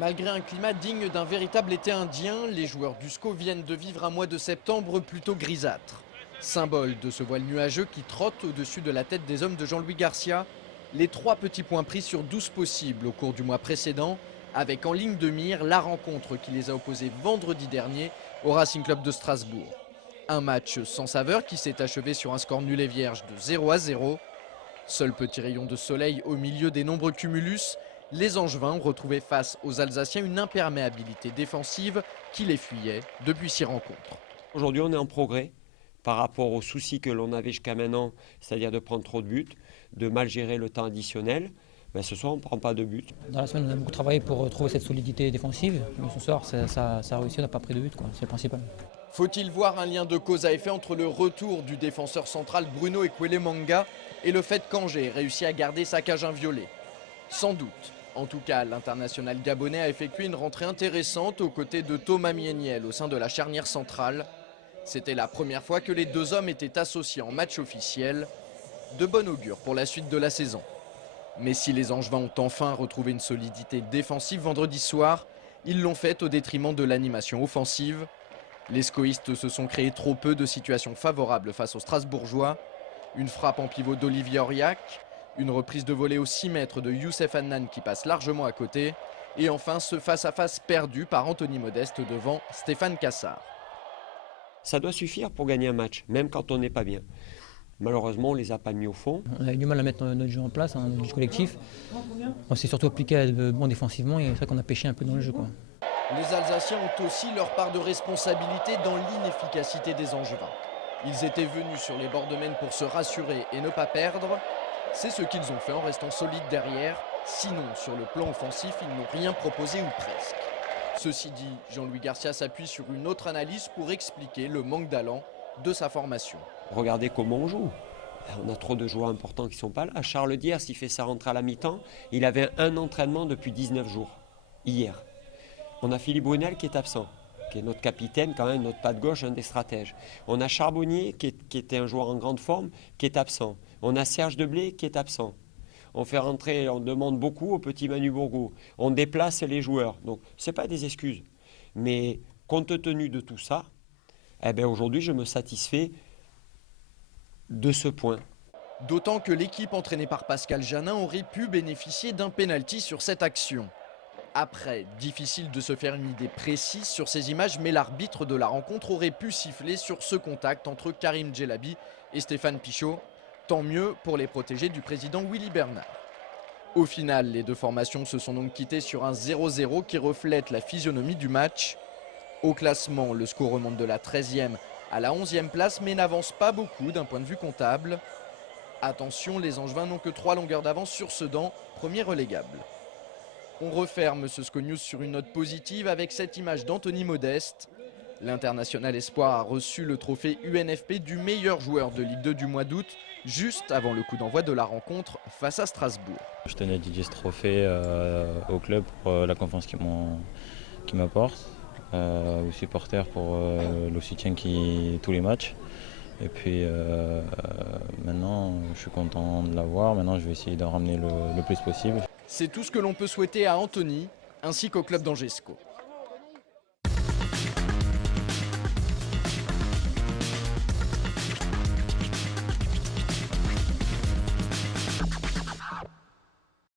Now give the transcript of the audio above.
Malgré un climat digne d'un véritable été indien, les joueurs du SCO viennent de vivre un mois de septembre plutôt grisâtre. Symbole de ce voile nuageux qui trotte au-dessus de la tête des hommes de Jean-Louis Garcia, les 3 petits points pris sur 12 possibles au cours du mois précédent, avec en ligne de mire la rencontre qui les a opposés vendredi dernier au Racing Club de Strasbourg. Un match sans saveur qui s'est achevé sur un score nul et vierge de 0-0. Seul petit rayon de soleil au milieu des nombreux cumulus, les Angevins ont retrouvé face aux Alsaciens une imperméabilité défensive qui les fuyait depuis 6 rencontres. Aujourd'hui, on est en progrès par rapport aux soucis que l'on avait jusqu'à maintenant, c'est-à-dire de prendre trop de buts, de mal gérer le temps additionnel. Mais ce soir, on ne prend pas de but. Dans la semaine, on a beaucoup travaillé pour trouver cette solidité défensive. Mais ce soir, ça a réussi, on n'a pas pris de but, c'est le principal. Faut-il voir un lien de cause à effet entre le retour du défenseur central Bruno Ekwelemanga et le fait qu'Angers ait réussi à garder sa cage inviolée? Sans doute. En tout cas, l'international gabonais a effectué une rentrée intéressante aux côtés de Thomas Mieniel au sein de la charnière centrale. C'était la première fois que les deux hommes étaient associés en match officiel. De bon augure pour la suite de la saison. Mais si les Angevins ont enfin retrouvé une solidité défensive vendredi soir, ils l'ont fait au détriment de l'animation offensive. Les scoïstes se sont créés trop peu de situations favorables face aux Strasbourgeois. Une frappe en pivot d'Olivier Auriac, une reprise de volée aux 6 mètres de Youssef Hannan qui passe largement à côté. Et enfin ce face-à-face perdu par Anthony Modeste devant Stéphane Cassard. Ça doit suffire pour gagner un match, même quand on n'est pas bien. Malheureusement, on ne les a pas mis au fond. On a eu du mal à mettre notre jeu en place, notre jeu collectif. On s'est surtout appliqué à être bon défensivement et c'est vrai qu'on a pêché un peu dans le jeu. Les Alsaciens ont aussi leur part de responsabilité dans l'inefficacité des Angevins. Ils étaient venus sur les bords de Maine pour se rassurer et ne pas perdre. C'est ce qu'ils ont fait en restant solides derrière. Sinon, sur le plan offensif, ils n'ont rien proposé ou presque. Ceci dit, Jean-Louis Garcia s'appuie sur une autre analyse pour expliquer le manque d'allant de sa formation. Regardez comment on joue. On a trop de joueurs importants qui ne sont pas là. Charles Diers, s'il fait sa rentrée à la mi-temps, il avait un entraînement depuis 19 jours, hier. On a Philippe Brunel qui est absent, qui est notre capitaine, quand même, notre pas de gauche, un des stratèges. On a Charbonnier qui était un joueur en grande forme, qui est absent. On a Serge Deblé qui est absent. On fait rentrer, on demande beaucoup au petit Manu Bourgault. On déplace les joueurs. Donc, ce n'est pas des excuses. Mais compte tenu de tout ça, aujourd'hui, je me satisfais de ce point. D'autant que l'équipe entraînée par Pascal Janin aurait pu bénéficier d'un pénalty sur cette action. Après, difficile de se faire une idée précise sur ces images, mais l'arbitre de la rencontre aurait pu siffler sur ce contact entre Karim Djelabi et Stéphane Pichot. Tant mieux pour les protégés du président Willy Bernard. Au final, les deux formations se sont donc quittées sur un 0-0 qui reflète la physionomie du match. Au classement, le SCO remonte de la 13e à la 11e place, mais n'avance pas beaucoup d'un point de vue comptable. Attention, les Angevins n'ont que 3 longueurs d'avance sur Sedan, premier relégable. On referme ce SCO News sur une note positive avec cette image d'Anthony Modeste. L'international espoir a reçu le trophée UNFP du meilleur joueur de Ligue 2 du mois d'août, juste avant le coup d'envoi de la rencontre face à Strasbourg. Je tenais à dédier ce trophée au club pour la confiance qu'ils m'apportent, aux supporters pour le soutien tous les matchs. Et puis maintenant, je suis content de l'avoir. Maintenant, je vais essayer d'en ramener le plus possible. C'est tout ce que l'on peut souhaiter à Anthony, ainsi qu'au club d'Angers SCO.